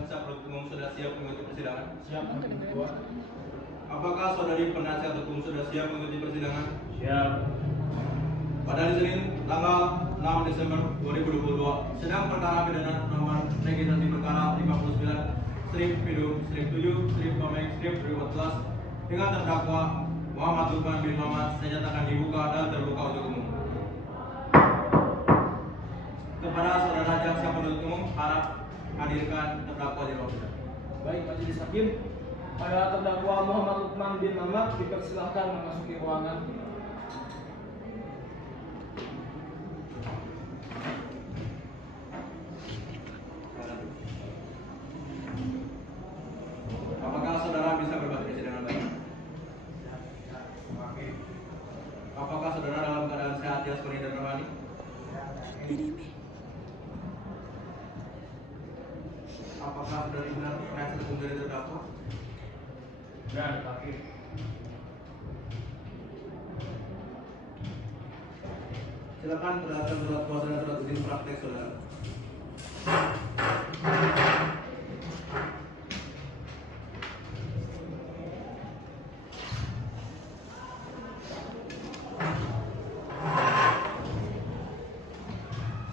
jaksa penuntut umum sudah siap mengikuti persidangan? Siap, Hakim Ketua. Apakah saudari penasihat hukum sudah siap mengikuti persidangan? Siap. Pada hari Senin, tanggal 6 Desember 2022, sidang perkara pidana nomor registrasi perkara 59 strip Pidu strip 7 strip Komeng strip 2014 dengan terdakwa Muhammad Lukman bin Muhammad dinyatakan dibuka dan terbuka untuk umum. Kepada saudara jaksa penuntut umum, harap hadirkan terdakwa di ruang sidang. Baik, Majelis Hakim. Pada terdakwa Muhammad Lukman bin Muhammad dipersilahkan memasuki ruangan. Apakah saudara bisa berbahasa dengan baik? Apakah saudara dalam keadaan sehat, jasmani dan rohani? Apakah saudara benar penasihat hukum dari terdakwa? Benar, Hakim. Silakan perlihatkan surat kuasa dan surat izin praktek saudara.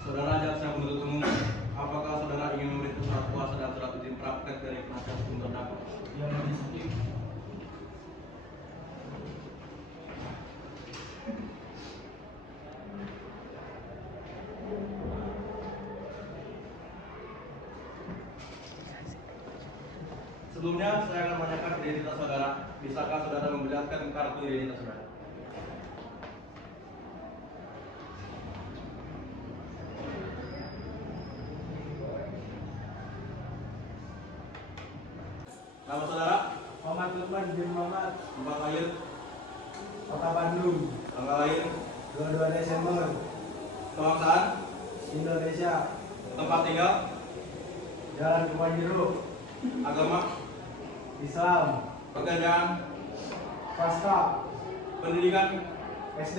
Saudara jaksa penuntut umum, apakah saudara ingin memberi surat kuasa dan surat izin praktek dari penasihat hukum terdakwa? Ya, Majelis Hakim. Sebelumnya saya akan menanyakan identitas saudara. Bisakah saudara memperlihatkan kartu identitas saudara? Nama saudara? Muhammad Lukman bin Muhammad, Tempat lahir? Kota Bandung, Tanggal lahir? 22 Desember, Kebangsaan? Indonesia, Tempat tinggal? Jalan Kemajiro, Agama? Islam, Pekerjaan? Pasca, Pendidikan? SD,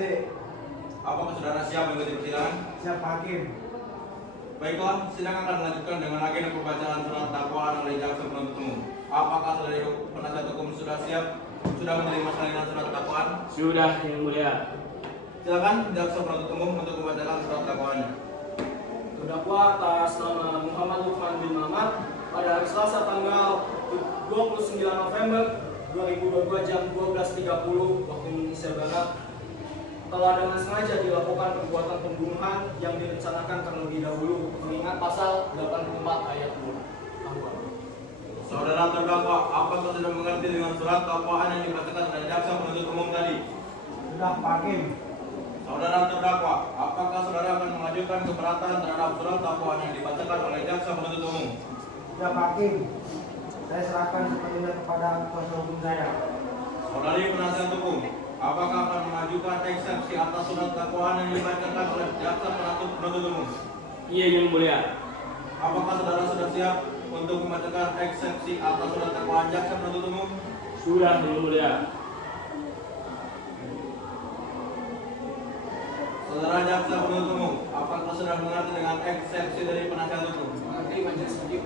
Apakah saudara siap mengikuti persidangan? siap Hakim. Baiklah, sidang akan dilanjutkan dengan agenda pembacaan surat dakwaan oleh jaksa penuntut umum. Apakah saudara penasihat hukum sudah siap? Sudah menerima salinan surat dakwaan? Sudah, Yang Mulia. Silakan jaksa penuntut umum untuk membacakan surat dakwaannya. Terdakwa atas nama Muhammad Lukman bin Muhammad pada hari Selasa tanggal 29 November 2022 jam 12.30 waktu Indonesia Barat telah dengan sengaja dilakukan perbuatan pembunuhan yang direncanakan terlebih dahulu mengingat pasal 84 ayat 2. Saudara terdakwa, apakah sudah mengerti dengan surat dakwaan yang dibacakan oleh jaksa penuntut umum tadi? Sudah, Hakim. Saudara terdakwa, apakah saudara akan mengajukan keberatan terhadap surat dakwaan yang dibacakan oleh jaksa penuntut umum? Sudah, Hakim. Saya serahkan sepenuhnya kepada kuasa hukum saya. Saudari penasihat hukum, apakah akan mengajukan eksepsi atas surat dakwaan yang dibacakan oleh jaksa penuntut umum? Iya, Yang Mulia. Apakah saudara sudah siap untuk membacakan eksepsi atas surat dakwaan jaksa penuntut umum? Sudah, Yang Mulia. Saudara jaksa penuntut umum, apakah sudah mengerti dengan eksepsi dari penasihat hukum? Mengerti, Majelis Hakim.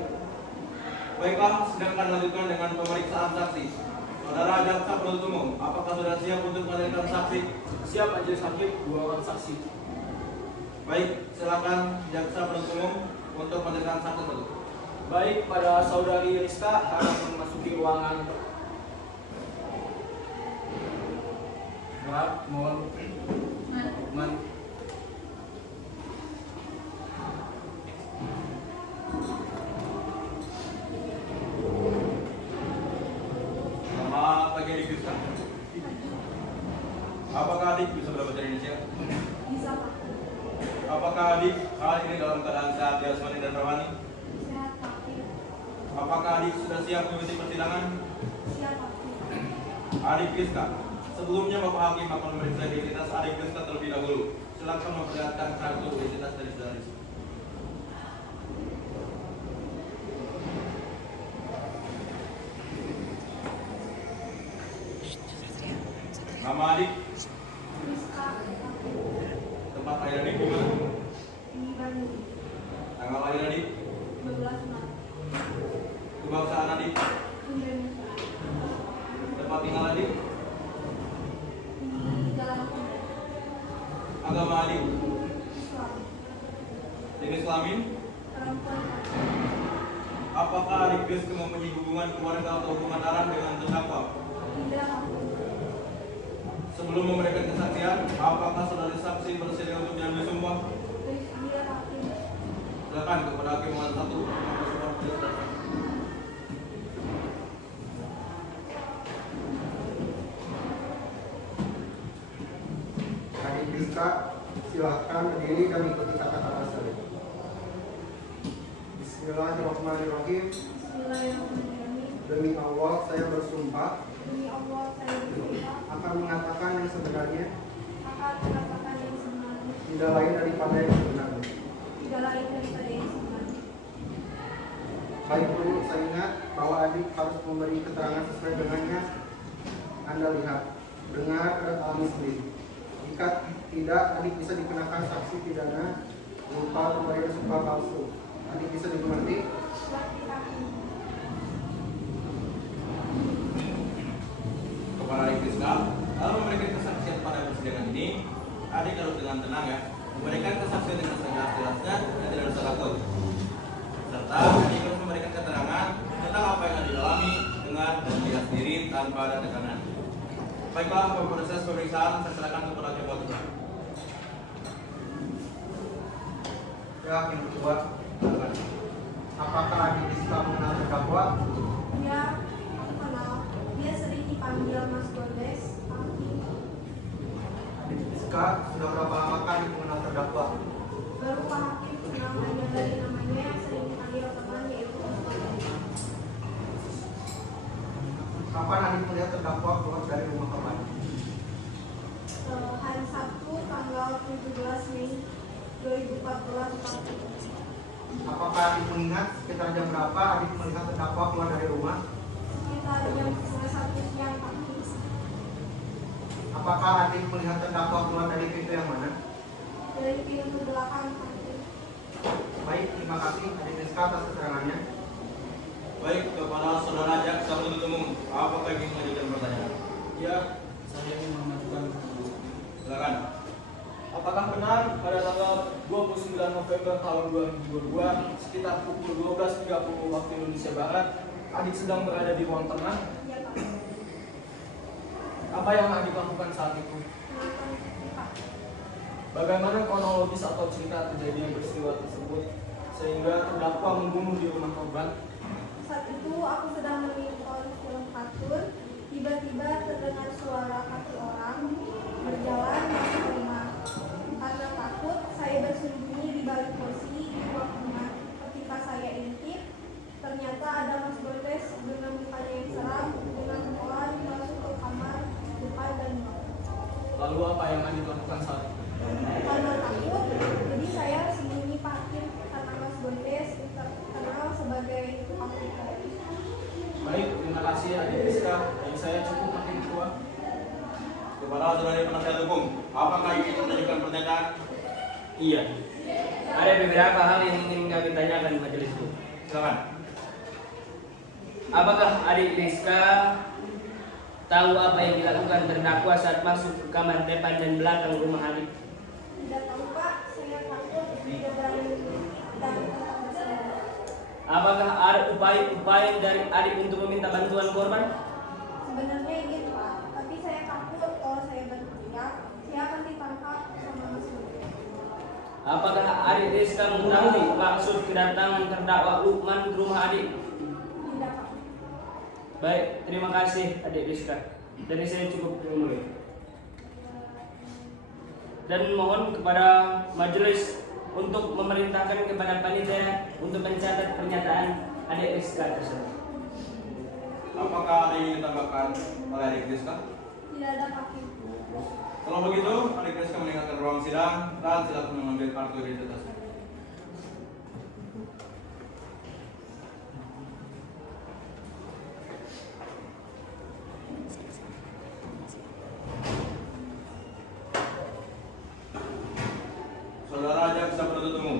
Baiklah, sidang akan dilanjutkan dengan pemeriksaan saksi. Saudara jaksa penuntut umum, apakah sudah siap untuk menghadirkan saksi? Siap, Majelis Hakim. 2 orang saksi. Baik, silakan jaksa penuntut umum untuk menghadirkan saksi satu. Baik, pada saudari Rizka akan memasuki ruangan. Mohon. Selamat pagi adik Rizka. Apakah adik bisa berbahasa Indonesia? Bisa, Pak. Apakah adik hari ini dalam keadaan sehat jasmani dan rohani? Sehat, Pak. Apakah adik sudah siap mengikuti persidangan? Siap, Pak. Adik Rizka, sebelumnya Bapak Hakim akan memeriksa identitas adik Rizka terlebih dahulu. Silakan memperlihatkan kartu identitas dari saudara Rizka. Nama adik? Rizka. Tempat lahir adik di mana? Ini Bandung. Tanggal lahir adik? 12 Maret. Kebangsaan adik? Indonesia. Tempat tinggal adik? Di Jalan Kuda. Agama adik? Islam. Jenis kelamin? Perempuan. Apakah adik Rizka mempunyai hubungan keluarga atau hubungan darah dengan terdakwa? Tidak aku. Sebelum memberikan kesaksian, apakah saudari saksi bersedia untuk diambil sumpah? Tidak aku. Silakan kepada hakim nomor 1. Adik Rizka, silahkan berdiri dan ikuti kata-kata saya. Bismillahirrahmanirrahim. Bismillahirrahmanirrahim. Demi Allah, saya bersumpah Demi Allah saya bersumpah akan mengatakan yang sebenarnya, akan mengatakan yang sebenarnya, tidak lain daripada yang sebenarnya. tidak lain daripada yang sebenarnya. Baik dulu, saya ingat bahwa adik harus memberi keterangan sesuai dengannya. Anda lihat, dengar dan alami sendiri. Jika tidak, adik bisa dikenakan sanksi pidana berupa pemberian sumpah palsu. Adik bisa dimengerti? Seperti kaki. Kepada adik Rizka, dalam memberikan kesaksian pada persidangan ini, adik harus dengan tenang ya, memberikan kesaksian dengan sejelas-jelasnya dan tidak usah takut. Serta adik harus memberikan keterangan tentang apa yang adik alami, dengar dan lihat sendiri tanpa ada tekanan. Baiklah, proses pemeriksaan saya serahkan kepada hakim ketua. Ya, hakim ketua. Apakah adik Rizka mengenal terdakwa? Ya, aku kenal. Dia sering dipanggil Mas Gondes. Tapi Adik Rizka sudah berapa lama adik mengenal terdakwa? baru Pak Hakim kenal hanya dari namanya yang sering dipanggil teman yaitu Mas Gondes. Kapan adik melihat terdakwa keluar dari rumah korban? Hari Sabtu tanggal 17 Mei 2014. Apakah adik mengingat sekitar jam berapa adik melihat terdakwa keluar dari rumah? Sekitar jam 1 siang pagi. Apakah adik melihat terdakwa keluar dari pintu yang mana? Dari pintu belakang pagi. Baik, terima kasih adik Rizka atas keterangannya. Baik, kepada saudara jaksa penuntut umum, apakah ingin mengajukan pertanyaan? Ya, saya ingin mengajukan. Silakan. Apakah benar pada tanggal 29 November tahun 2022 sekitar pukul 12.30 waktu Indonesia Barat, adik sedang berada di ruang tengah? Ya Pak. Apa yang adik lakukan saat itu? Menonton TV, Pak. Bagaimana kronologis atau cerita kejadian peristiwa tersebut sehingga terdakwa membunuh di rumah korban? Saat itu aku sedang menonton film kartun. Tiba-tiba terdengar suara kaki orang berjalan masuk ke rumah. Karena takut, saya bersembunyi di balik kursi di ruang tengah. Ketika saya intip, ternyata ada Mas Gondes dengan mukanya yang seram dengan pelan masuk ke kamar depan dan belakang. Lalu apa yang adik lakukan saat itu? Karena takut, jadi saya sembunyi Pak Hakim karena Mas Gondes terkenal sebagai tukang pukul. Baik, terima kasih adik Rizka. Dari saya cukup hakim ketua. Kepada saudari penasihat hukum, apakah ingin mengajukan pernyataan? Iya. Ada beberapa hal yang ingin kami tanyakan di majelis itu. Silakan. Apakah adik Rizka tahu apa yang dilakukan terdakwa saat masuk ke kamar depan dan belakang rumah adik? Tidak tahu Pak, saya takut tidak berani dan tetap bersembunyi. Apakah ada upaya-upaya dari adik untuk meminta bantuan korban? Sebenarnya ingin Pak, tapi saya takut kalau saya berteriak, saya akan ditangkap sama Mas Gondes. Apakah adik Rizka mengetahui maksud kedatangan terdakwa Lukman ke rumah adik? Tidak Pak. Baik, terima kasih adik Rizka. Dari saya cukup dulu. Dan mohon kepada majelis untuk memerintahkan kepada panitia untuk mencatat pernyataan adik Rizka tersebut. Apakah ada yang ditambahkan oleh adik Rizka? Tidak ada Pak Hakim. Kalau begitu, adik Rizka meninggalkan ruang sidang dan silakan mengambil kartu identitasnya. Saudara jaksa penuntut umum,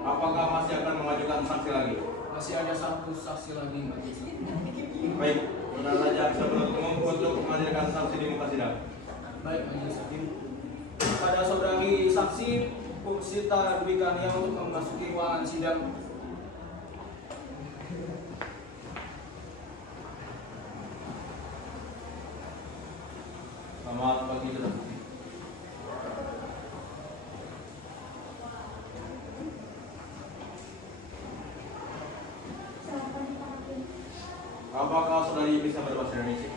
apakah masih akan mengajukan saksi lagi? Masih ada satu saksi lagi majelis hakim. Baik, saudara jaksa penuntut umum untuk menghadirkan saksi di muka sidang. Baik majelis hakim. Pada saudari saksi Pursita Dwikania untuk memasuki ruangan sidang. Selamat pagi saudara. Selamat pagi Pak Hakim. Apakah saudari bisa berbahasa Indonesia?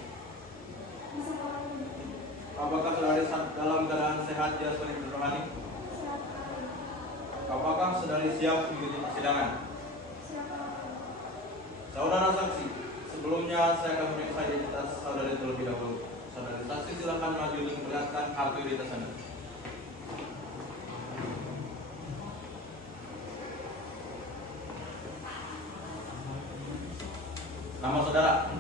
Bisa Pak Hakim. Apakah saudari dalam keadaan sehat jasmani dan rohani? Siap Pak Hakim. Apakah saudari siap mengikuti persidangan? Siap Pak Hakim. Saudara saksi, sebelumnya saya akan memeriksa identitas saudari terlebih dahulu. Saudari saksi silakan maju untuk memperlihatkan kartu identitas Anda. Nama saudara,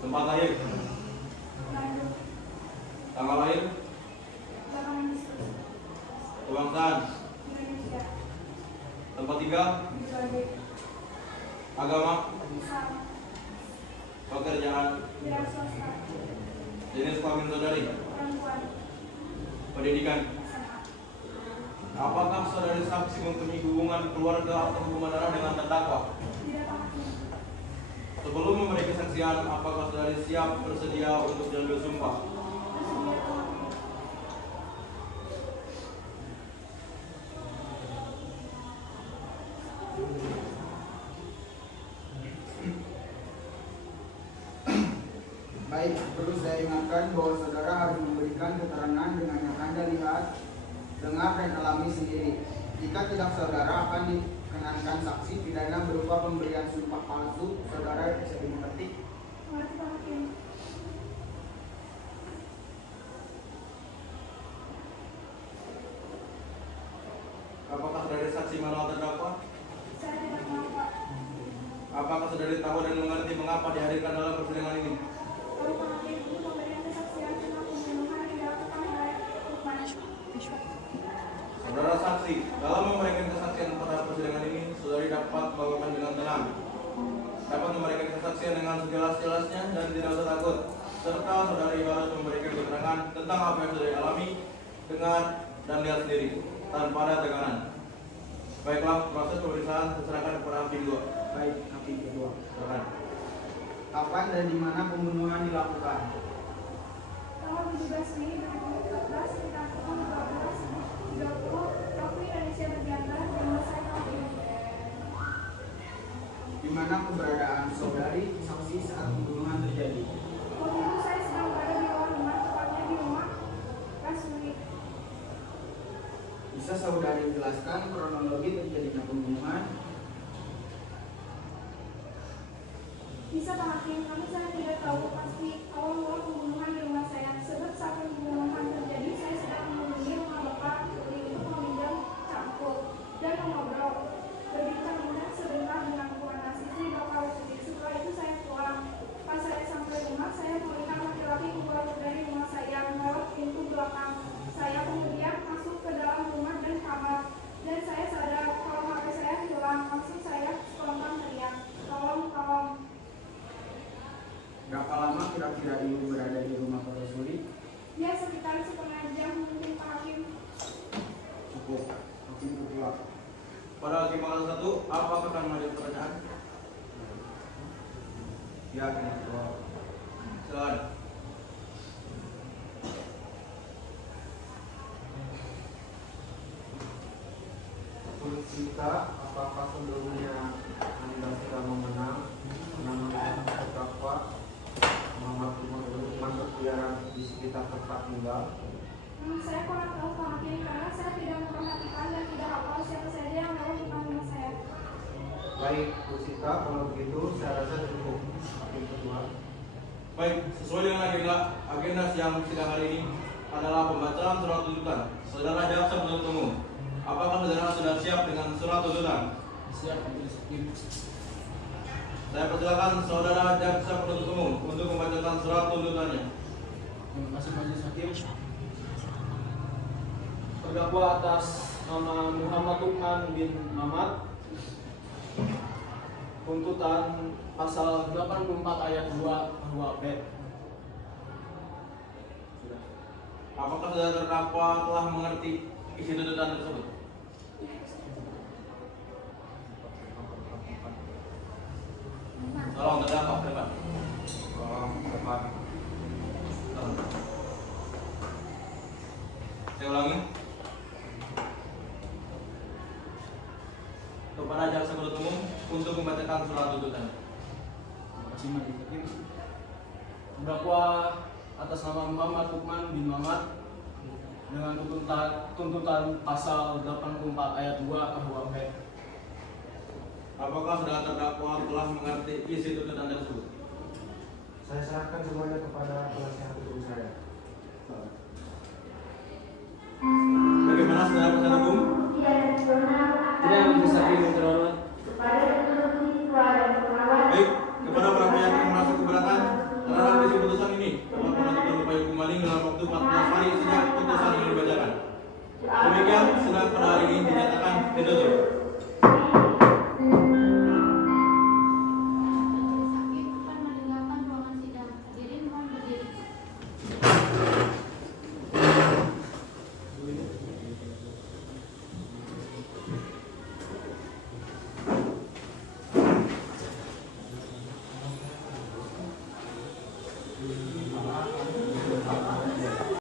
tempat lahir, Bandung. tanggal lahir, Bapak Minister. kebangsaan, Indonesia. tempat tinggal, Berbagai. agama, Islam. pekerjaan, Wira swasta. jenis kelamin saudari, Perempuan. pendidikan. SMA. Apakah saudari saksi mempunyai hubungan keluarga atau hubungan darah dengan terdakwa? Tidak Pak Hakim. Sebelum memberi kesaksian, apakah saudari siap bersedia untuk diambil sumpah? Bersedia Pak Hakim. Baik, perlu saya ingatkan bahwa saudara harus memberikan keterangan dengan yang Anda lihat, dengar dan alami sendiri. Jika tidak, saudara akan dikenakan sanksi pidana berupa pemberian sumpah palsu. Saudara bisa dimengerti? Mengerti Pak Hakim. Apakah saudari saksi mengenal terdakwa? Saya tidak mau Pak. Apakah saudari tahu dan mengerti mengapa dihadirkan dalam persidangan ini? Lalu Pak Hakim untuk memberikan kesaksian tentang pembunuhan yang dilakukan oleh Lukman. Saudara saksi, dalam memberikan kesaksian pada persidangan ini, saudari dapat melakukan dengan tenang, dapat memberikan kesaksian dengan sejelas-jelasnya dan tidak usah takut, serta saudari harus memberikan keterangan tentang apa yang saudari alami, dengar, dan lihat sendiri, tanpa ada tekanan. Baiklah, proses pemeriksaan diserahkan kepada hakim 2. Baik, hakim kedua. Silakan. Kapan dan di mana pembunuhan dilakukan? Tanggal 17 Mei 2014 sekitar pukul 12.30 waktu Indonesia bagian barat di rumah saya Pak Hakim. Di mana keberadaan saudari saksi saat pembunuhan terjadi? Waktu itu saya sedang berada di luar rumah, tepatnya di rumah Rasuli. Bisa saudari jelaskan kronologi terjadinya pembunuhan? Bisa Pak Hakim, namun saya tidak tahu pasti awal mula pembunuhan di rumah saya. Sebab saat pembunuhan terjadi, saya sedang mengunjungi rumah Bapak Rasuli untuk meminjam cangkul dan mengobrol. Berbincang sebentar dengan Bu Anas, istri Bapak Rasuli. Setelah itu saya pulang. Pas saya sampai rumah, saya melihat laki-laki keluar dari rumah saya melewat pintu belakang. Saya kemudian masuk ke dalam rumah dan kamar. Dan saya sadar kalau HP saya hilang. Langsung saya spontan teriak, tolong, tolong. Berapa lama kira-kira ibu berada di rumah Pak Rasuli? Ya sekitar setengah jam mungkin Pak Hakim. Cukup. Hakim kedua. Pada hakim pasal 1, apakah akan menjadi pertanyaan? Ya, hakim kedua. Silakan. Pursita, apakah sebelumnya Anda sudah mengenal nama terdakwa Muhammad Lukman berkeliaran di sekitar tempat tinggal? Saya kurang tahu Pak Hakim karena saya tidak memperhatikan dan tidak hafal siapa saja yang lewat depan rumah saya. Baik, Pursita, kalau begitu saya rasa cukup. Hakim kedua. Baik, sesuai dengan agenda siang sidang hari ini adalah pembacaan surat tuntutan. Saudara jaksa penuntut umum, apakah saudara sudah siap dengan surat tuntutan? Siap majelis hakim. Saya persilakan saudara jaksa penuntut umum untuk membacakan surat tuntutannya. Terima kasih majelis hakim. Terdakwa atas nama Muhammad Lukman bin Mamat Tuntutan pasal 84 ayat 2 huruf B. Apakah saudara terdakwa telah mengerti isi tuntutan tersebut? Tolong terdakwa ke depan. Tolong ke depan. Saya ulangi. Kepada jaksa penuntut umum untuk membacakan surat tuntutan. Terdakwa atas nama Muhammad Lukman bin Mamat dengan tuntutan pasal 84 ayat 2 huruf B. Apakah saudara terdakwa telah mengerti isi tuntutan tersebut? Saya serahkan semuanya kepada penasihat hukum saya.